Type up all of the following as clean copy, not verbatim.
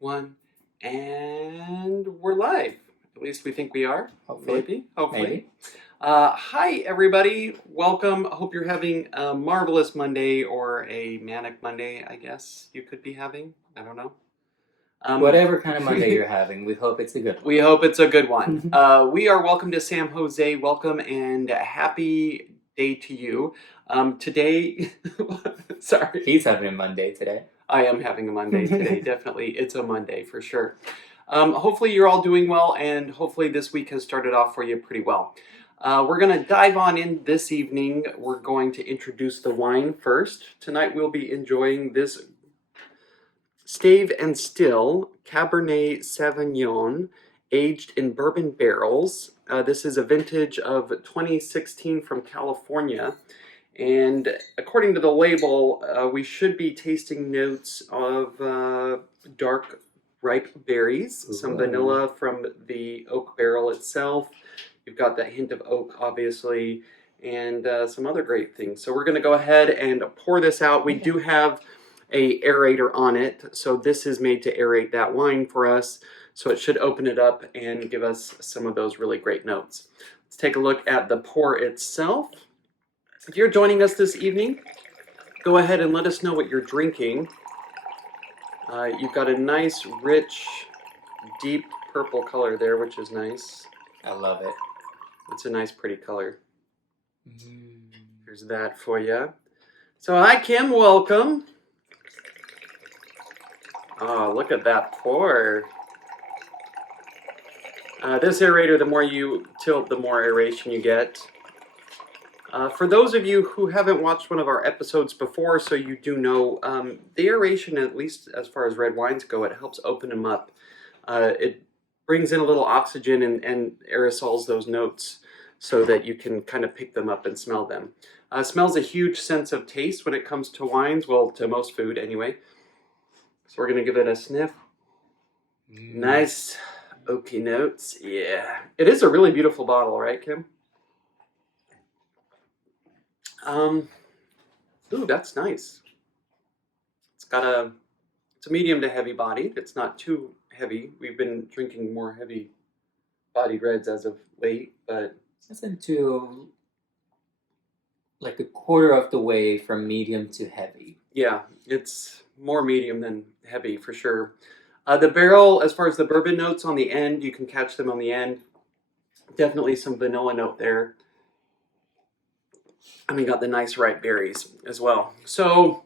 one, and we're live. At least we think we are. Hopefully. Hopefully. Hi, everybody. Welcome. Hope you're having a marvelous Monday or a manic Monday, I guess you could be having. I don't know. Whatever kind of Monday you're having, we hope it's a good one. We hope it's a good one. We are welcome to Sam José. Welcome and happy day to you. Today, sorry. He's having a Monday today. I am having a Monday today, definitely. It's a Monday for sure. Hopefully you're all doing well, and hopefully this week has started off for you pretty well. We're going to dive on in this evening. We're going to introduce the wine first. Tonight we'll be enjoying this Stave and Still Cabernet Sauvignon, aged in bourbon barrels. This is a vintage of 2016 from California. And according to the label, we should be tasting notes of dark, ripe berries, some vanilla from the oak barrel itself. You've got that hint of oak, obviously, and some other great things. So we're going to go ahead and pour this out. We do have a aerator on it, so this is made to aerate that wine for us. So it should open it up and give us some of those really great notes. Let's take a look at the pour itself. If you're joining us this evening, go ahead and let us know what you're drinking. You've got a nice, rich, deep purple color there, which is nice. I love it. It's a nice, pretty color. There's that for you. So, hi, Kim. Welcome. Oh, look at that pour. This aerator, the more you tilt, the more aeration you get. For those of you who haven't watched one of our episodes before, so you do know, the aeration, at least as far as red wines go, it helps open them up. It brings in a little oxygen and aerosols those notes so that you can kind of pick them up and smell them. Smell's a huge sense of taste when it comes to wines, well, to most food anyway. So we're going to give it a sniff. Nice oaky notes. Yeah. It is a really beautiful bottle, right, Kim? Ooh, that's nice. It's a medium to heavy bodied. It's not too heavy. We've been drinking more heavy bodied reds as of late, but It's into like a quarter of the way from medium to heavy. Yeah, it's more medium than heavy for sure. The barrel, as far as the bourbon notes on the end, you can catch them on the end. Definitely some vanilla note there. And we got the nice ripe berries as well. So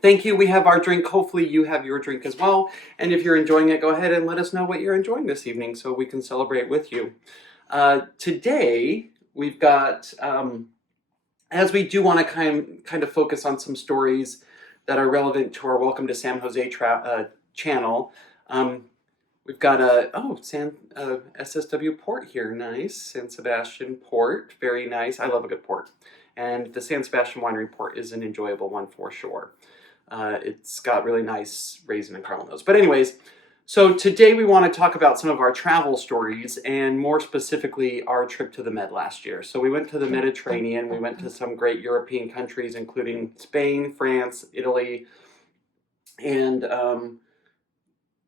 thank you. We have our drink. Hopefully you have your drink as well. And if you're enjoying it, go ahead and let us know what you're enjoying this evening so we can celebrate with you. Today, we've got, as we do want to kind of focus on some stories that are relevant to our Welcome to Sam José channel. We've got a SSW port here. Nice. San Sebastian port. Very nice. I love a good port. And the San Sebastian Winery port is an enjoyable one for sure. It's got really nice raisin and caramel notes. But anyways, so today we want to talk about some of our travel stories and more specifically our trip to the Med last year. So we went to the Mediterranean. We went to some great European countries, including Spain, France, Italy, and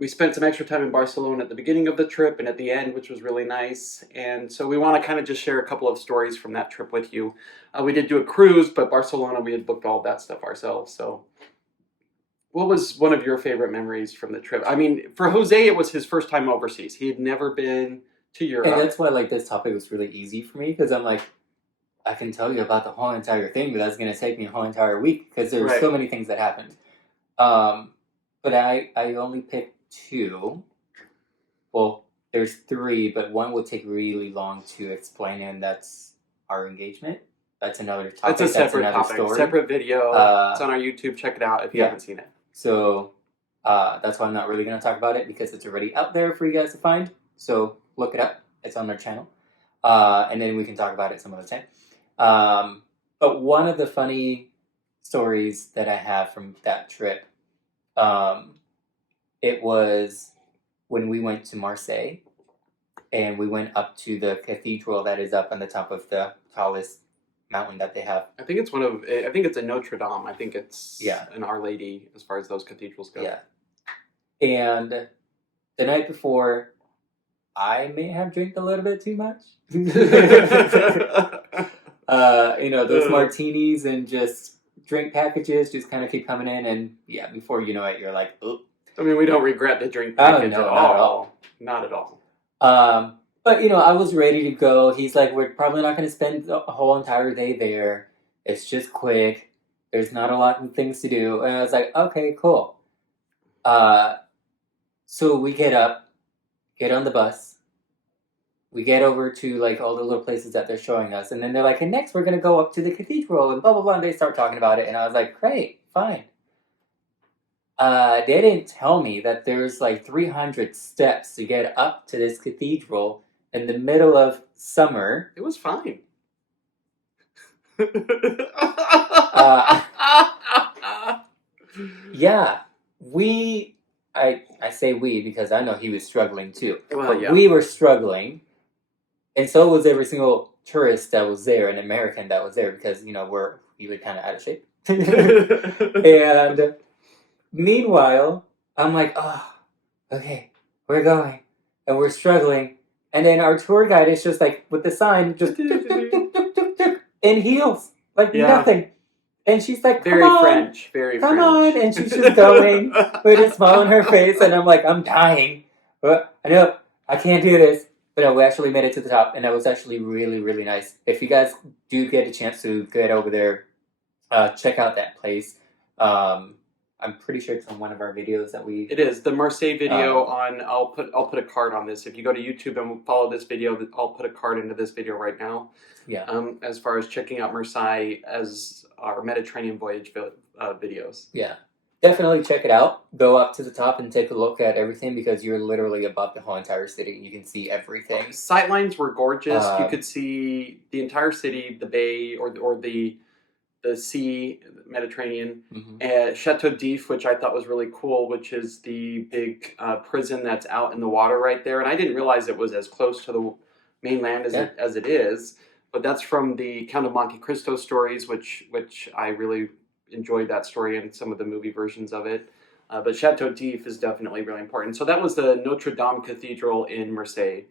we spent some extra time in Barcelona at the beginning of the trip and at the end, which was really nice. And so we want to kind of just share a couple of stories from that trip with you. We did do a cruise, but Barcelona, we had booked all that stuff ourselves. So what was one of your favorite memories from the trip? I mean, for Jose, it was his first time overseas. He had never been to Europe. And that's why this topic was really easy for me, because I'm like, I can tell you about the whole entire thing, but that's going to take me a whole entire week because there were so many things that happened. But I only picked two. Well, there's three, but one will take really long to explain, and that's our engagement. That's another topic. That's a separate topic, story. Separate video. It's on our YouTube. Check it out if you haven't seen it. So that's why I'm not really going to talk about it, because it's already out there for you guys to find. So look it up. It's on their channel. And then we can talk about it some other time. But one of the funny stories that I have from that trip, it was when we went to Marseille and we went up to the cathedral that is up on the top of the tallest mountain that they have. I think it's a Notre Dame. I think it's an Our Lady as far as those cathedrals go. Yeah. And the night before, I may have drank a little bit too much. Those martinis and just drink packages just kind of keep coming in, and yeah, before you know it, you're like, oh. I mean, we don't regret the drink package at all. Not at all. But I was ready to go. He's like, we're probably not going to spend the whole entire day there. It's just quick. There's not a lot of things to do. And I was like, okay, cool. So we get up, get on the bus. We get over to like all the little places that they're showing us. And then they're like, and next we're going to go up to the cathedral and blah, blah, blah. And they start talking about it. And I was like, great, fine. They didn't tell me that there's like 300 steps to get up to this cathedral in the middle of summer. It was fine. Yeah, I say we because I know he was struggling too. Well, but we were struggling, and so was every single tourist that was there and American that was there because we're really kind of out of shape. And meanwhile, I'm like, oh, okay, we're going, and we're struggling, and then our tour guide is just like with the sign, just in heels, like nothing. And she's like, very French, come on. And she's just going with a smile on her face. And I'm like, I'm dying. But I know, I can't do this. But no, we actually made it to the top. And that was actually really, really nice. If you guys do get a chance to get over there, check out that place. I'm pretty sure it's on one of our videos that we... It is. The Marseille video on... I'll put a card on this. If you go to YouTube and follow this video, I'll put a card into this video right now. Yeah. As far as checking out Marseille as our Mediterranean voyage videos. Yeah. Definitely check it out. Go up to the top and take a look at everything because you're literally above the whole entire city. You can see everything. Sightlines were gorgeous. You could see the entire city, the bay, or the sea, Mediterranean. Mm-hmm. Chateau d'If, which I thought was really cool, which is the big prison that's out in the water right there. And I didn't realize it was as close to the mainland as it is. But that's from the Count of Monte Cristo stories, which I really enjoyed that story and some of the movie versions of it. But Chateau d'If is definitely really important. So that was the Notre Dame Cathedral in Marseille.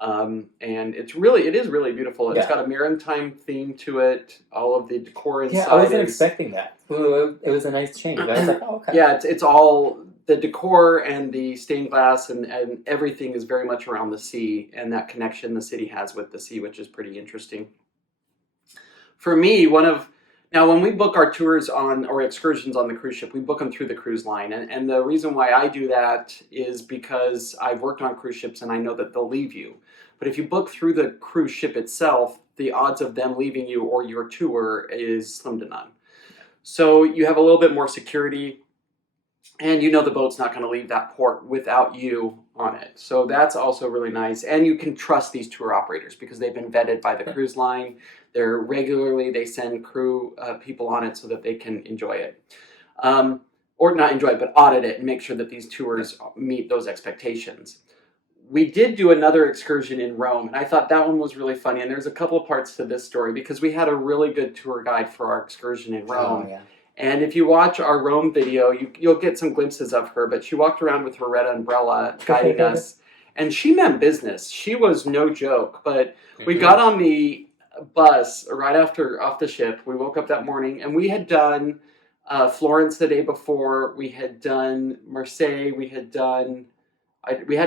And it is really beautiful. It's got a maritime theme to it. All of the decor inside. Yeah, I wasn't expecting that. It was a nice change. I was like, oh, okay. Yeah, it's all the decor and the stained glass and everything is very much around the sea and that connection the city has with the sea, which is pretty interesting. For me, now when we book our tours or excursions on the cruise ship, we book them through the cruise line. And the reason why I do that is because I've worked on cruise ships and I know that they'll leave you. But if you book through the cruise ship itself, the odds of them leaving you or your tour is slim to none. So you have a little bit more security and the boat's not going to leave that port without you on it. So that's also really nice. And you can trust these tour operators because they've been vetted by the cruise line. They send crew people on it so that they can enjoy it. Or not enjoy it, but audit it and make sure that these tours meet those expectations. We did do another excursion in Rome, and I thought that one was really funny. And there's a couple of parts to this story because we had a really good tour guide for our excursion in Rome. Oh, yeah. And if you watch our Rome video, you'll get some glimpses of her, but she walked around with her red umbrella guiding us. And she meant business. She was no joke. But we got on the bus right off the ship. We woke up that morning, and we had done Florence the day before. We had done Marseille. We hadn't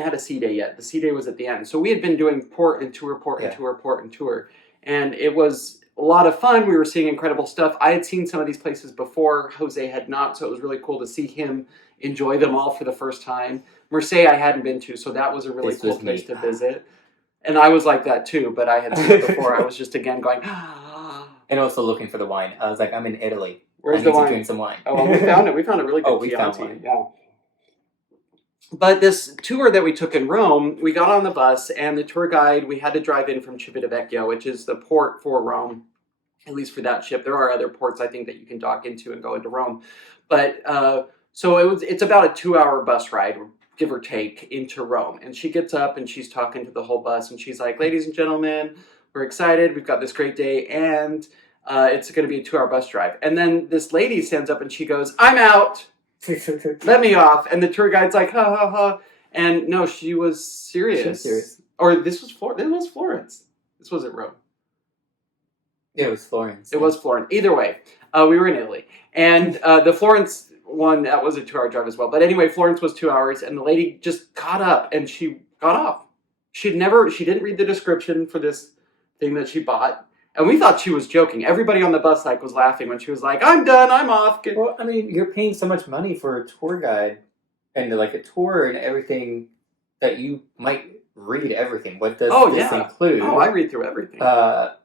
had a sea day yet. The sea day was at the end. So we had been doing port and tour, port and tour, port and tour. And it was a lot of fun. We were seeing incredible stuff. I had seen some of these places before. José had not, so it was really cool to see him enjoy them all for the first time. Marseille I hadn't been to, so that was a really cool place to visit. And I was like that too, but I had seen it before. I was just again going, and also looking for the wine. I was like, I'm in Italy. Where's the wine? To drink some wine. Oh, well, we found it. We found a really good Chianti. Yeah. But this tour that we took in Rome, we got on the bus, and the tour guide, we had to drive in from Civitavecchia, which is the port for Rome, at least for that ship. There are other ports, I think, that you can dock into and go into Rome. But so it's about a 2-hour bus ride, give or take, into Rome. And she gets up, and she's talking to the whole bus, and she's like, ladies and gentlemen, we're excited. We've got this great day, and it's going to be a 2-hour bus drive. And then this lady stands up, and she goes, I'm out. let me off. And the tour guide's like, ha ha ha. And no, she was serious. She was serious. Or this was Florence. This wasn't Rome. It was Florence. It was Florence. Either way, we were in Italy. And the Florence one, that was a 2-hour drive as well. But anyway, Florence was 2 hours, and the lady just got up and she got off. She didn't read the description for this thing that she bought. And we thought she was joking. Everybody on the bus was laughing when she was like, I'm done, I'm off. Well, I mean, you're paying so much money for a tour guide and like a tour and everything that you might read everything. What does this include? Oh, I read through everything. But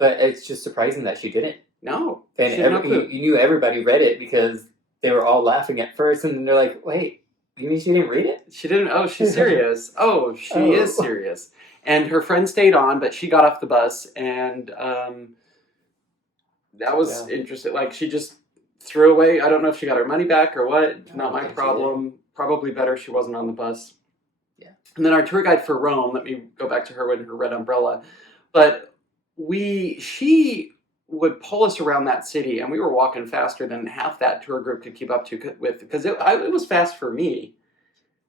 it's just surprising that she didn't. No. And you knew everybody read it because they were all laughing at first, and then they're like, wait, you mean she didn't read it? She didn't. Oh, she's serious. She is serious. And her friend stayed on, but she got off the bus, and that was interesting. Like, she just threw away. I don't know if she got her money back or what. Not my problem. Probably better she wasn't on the bus. Yeah. And then our tour guide for Rome, let me go back to her with her red umbrella. But she would pull us around that city, and we were walking faster than half that tour group could keep up with, because it was fast for me.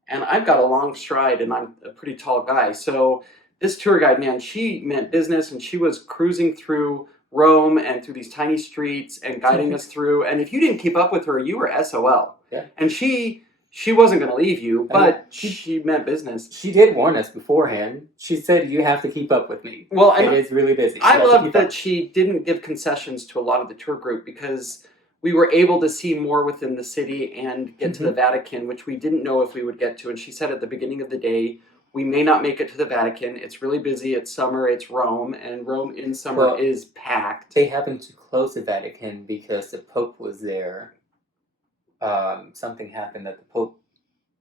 And I've got a long stride, and I'm a pretty tall guy. So this tour guide, man, she meant business, and she was cruising through Rome and through these tiny streets and guiding us through. And if you didn't keep up with her, you were SOL. Yeah. And she wasn't going to leave you, but she meant business. She did warn us beforehand. She said, you have to keep up with me. Well, it is really busy. I love that she didn't give concessions to a lot of the tour group, because we were able to see more within the city and get to the Vatican, which we didn't know if we would get to. And she said at the beginning of the day, we may not make it to the Vatican. It's really busy. It's summer. It's Rome. And Rome in summer is packed. They happened to close the Vatican because the Pope was there. Something happened that the Pope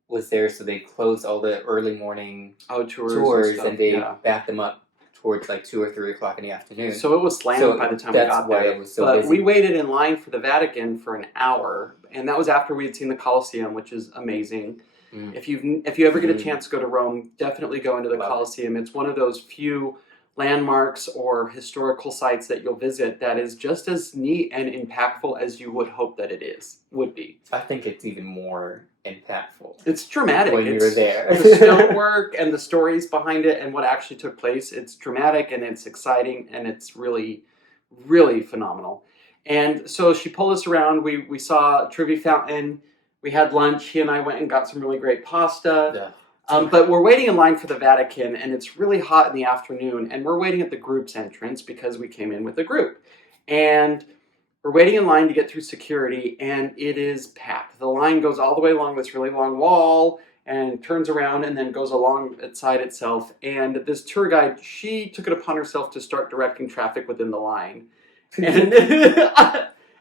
was there, so they closed all the early morning tours and they backed them up towards like 2 or 3 o'clock in the afternoon. So it was slammed by the time we got there. It was so busy. We waited in line for the Vatican for an hour, and that was after we had seen the Colosseum, which is amazing. If you ever get a chance to go to Rome, definitely go into the Colosseum. It's one of those few landmarks or historical sites that you'll visit that is just as neat and impactful as you would hope that it would be. I think it's even more impactful. It's dramatic. When you're there. The stonework and the stories behind it and what actually took place, it's dramatic and it's exciting and it's really, really phenomenal. And so she pulled us around. We saw Trevi Fountain. We had lunch. He and I went and got some really great pasta. Yeah. But we're waiting in line for the Vatican, and it's really hot in the afternoon, and we're waiting at the group's entrance because we came in with the group. And we're waiting in line to get through security, and it is packed. The line goes all the way along this really long wall and turns around and then goes along its side itself. And this tour guide, she took it upon herself to start directing traffic within the line. And,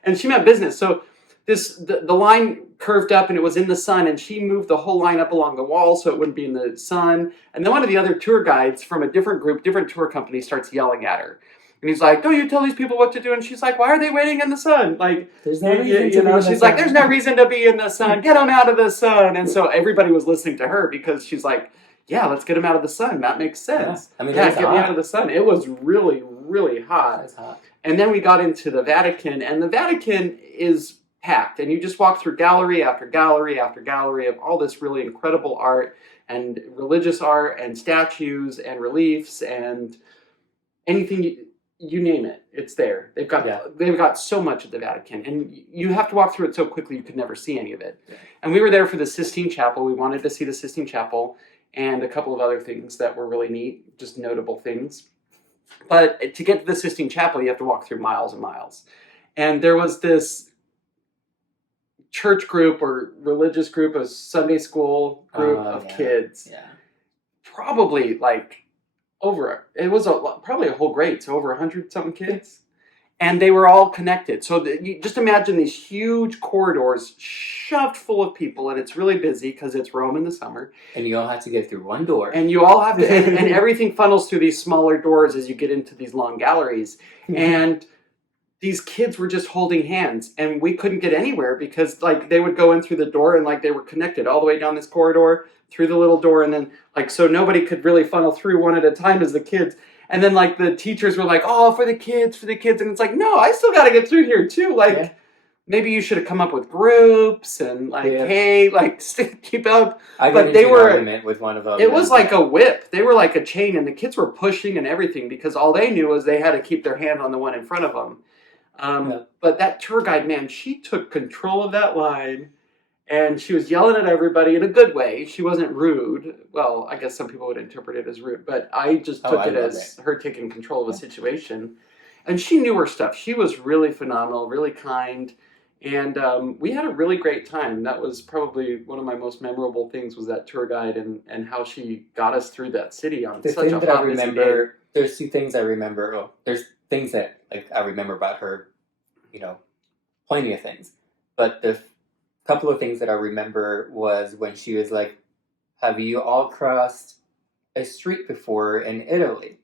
and she meant business. So the line curved up and it was in the sun, and she moved the whole line up along the wall so it wouldn't be in the sun. And then one of the other tour guides from a different group, different tour company, starts yelling at her. And he's like, don't you tell these people what to do? And she's like, why are they waiting in the sun? Like, there's no reason she's like, there's no reason to be in the sun. Get them out of the sun. And so everybody was listening to her because she's like, yeah, let's get them out of the sun. That makes sense. Yeah. I mean, get me out of the sun. It was really, really hot. It's hot. And then we got into the Vatican, and the Vatican is packed, and you just walk through gallery after gallery after gallery of all this really incredible art and religious art and statues and reliefs and anything you name it, it's there. They've got so much at the Vatican, and you have to walk through it so quickly you could never see any of it. Yeah. And we were there for the Sistine Chapel. We wanted to see the Sistine Chapel and a couple of other things that were really neat, just notable things. But to get to the Sistine Chapel, you have to walk through miles and miles. And there was this church group or religious group, a Sunday school group of kids. Yeah. Probably like it was probably a whole grade, so over 100-something kids. And they were all connected. So you just imagine these huge corridors shoved full of people, and it's really busy because it's Rome in the summer. And you all have to get through one door. And you all have to, and everything funnels through these smaller doors as you get into these long galleries. And these kids were just holding hands, and we couldn't get anywhere because like they would go in through the door and like they were connected all the way down this corridor through the little door, and then like so nobody could really funnel through one at a time as the kids. And then like the teachers were like, oh, for the kids, and it's like, no, I still got to get through here too. Like maybe you should have come up with groups and like, hey, like keep up. I got into an argument with one of them. It was like a whip. They were like a chain, and the kids were pushing and everything because all they knew was they had to keep their hand on the one in front of them. But that tour guide, man, she took control of that line, and she was yelling at everybody in a good way. She wasn't rude. Well, I guess some people would interpret it as rude, but I just took it as her taking control of a situation. And she knew her stuff. She was really phenomenal, really kind. And we had a really great time. That was probably one of my most memorable things was that tour guide and how she got us through that city on such a hot, busy day. There's two things I remember. Oh, there's things that like I remember about her, you know, plenty of things. But the couple of things that I remember was when she was like, have you all crossed a street before in Italy?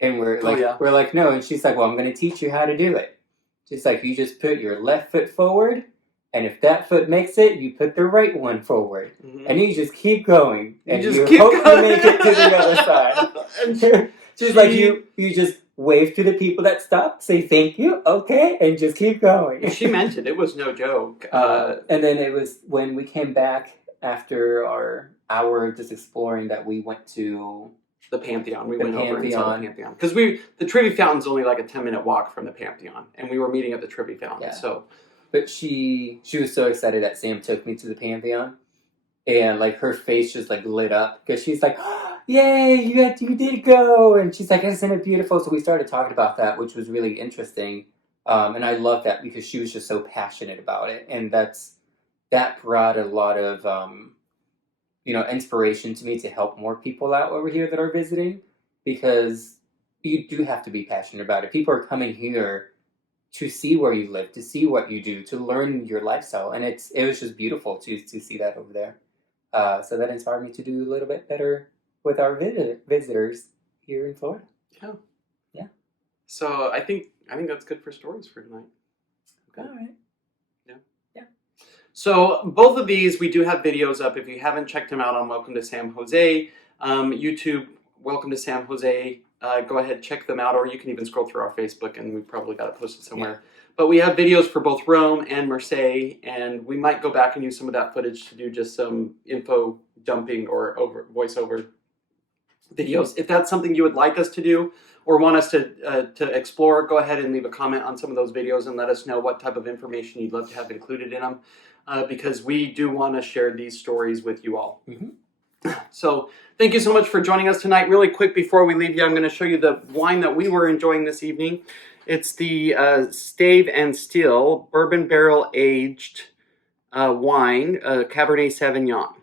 And we're like, no. And she's like, well, I'm going to teach you how to do it. She's like, you just put your left foot forward, and if that foot makes it, you put the right one forward. Mm-hmm. And you just keep going. And you hope you make it to the other side. She's like, you just wave to the people that stop, say thank you, okay, and just keep going. She meant it. It was no joke. And then it was when we came back after our hour of just exploring that we went to the Pantheon. We went over and saw the Pantheon. Because the Trevi Fountain's only like a 10-minute walk from the Pantheon. And we were meeting at the Trevi Fountain. Yeah. So, but she was so excited that Sam took me to the Pantheon. And like her face just like lit up. Because she's like, oh, yay, you did go. And she's like, isn't it beautiful? So we started talking about that, which was really interesting. And I love that because she was just so passionate about it. And that brought a lot of inspiration to me to help more people out over here that are visiting, because you do have to be passionate about it. People are coming here to see where you live, to see what you do, to learn your lifestyle, and it was just beautiful to see that over there. So that inspired me to do a little bit better with our visitors here in Florida. Yeah. So I think that's good for stories for tonight. Okay. All right. So both of these, we do have videos up. If you haven't checked them out on Welcome to San Jose, YouTube, Welcome to San Jose, go ahead, check them out, or you can even scroll through our Facebook, and we probably got it posted somewhere. Yeah. But we have videos for both Rome and Marseille, and we might go back and use some of that footage to do just some info dumping or voiceover videos. If that's something you would like us to do or want us to explore, go ahead and leave a comment on some of those videos and let us know what type of information you'd love to have included in them. Because we do want to share these stories with you all. Mm-hmm. So thank you so much for joining us tonight. Really quick before we leave you, I'm going to show you the wine that we were enjoying this evening. It's the Stave and Still Bourbon Barrel Aged wine, Cabernet Sauvignon.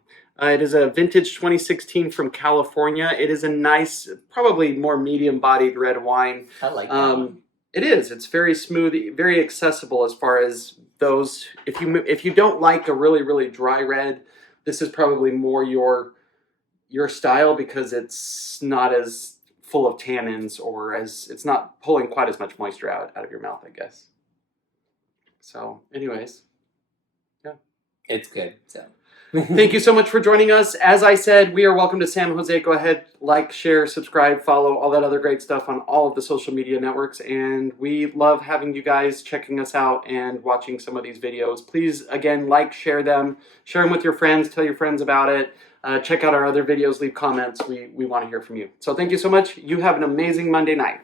It is a vintage 2016 from California. It is a nice, probably more medium-bodied red wine. I like that one. It is. It's very smooth, very accessible as far as those. If you don't like a really, really dry red, this is probably more your style because it's not as full of tannins or it's not pulling quite as much moisture out of your mouth, I guess. So, anyways, yeah. It's good, so. Thank you so much for joining us. As I said, we are Welcome to San Jose. Go ahead, like, share, subscribe, follow, all that other great stuff on all of the social media networks. And we love having you guys checking us out and watching some of these videos. Please, again, like, share them with your friends, tell your friends about it. Check out our other videos, leave comments. We want to hear from you. So thank you so much. You have an amazing Monday night.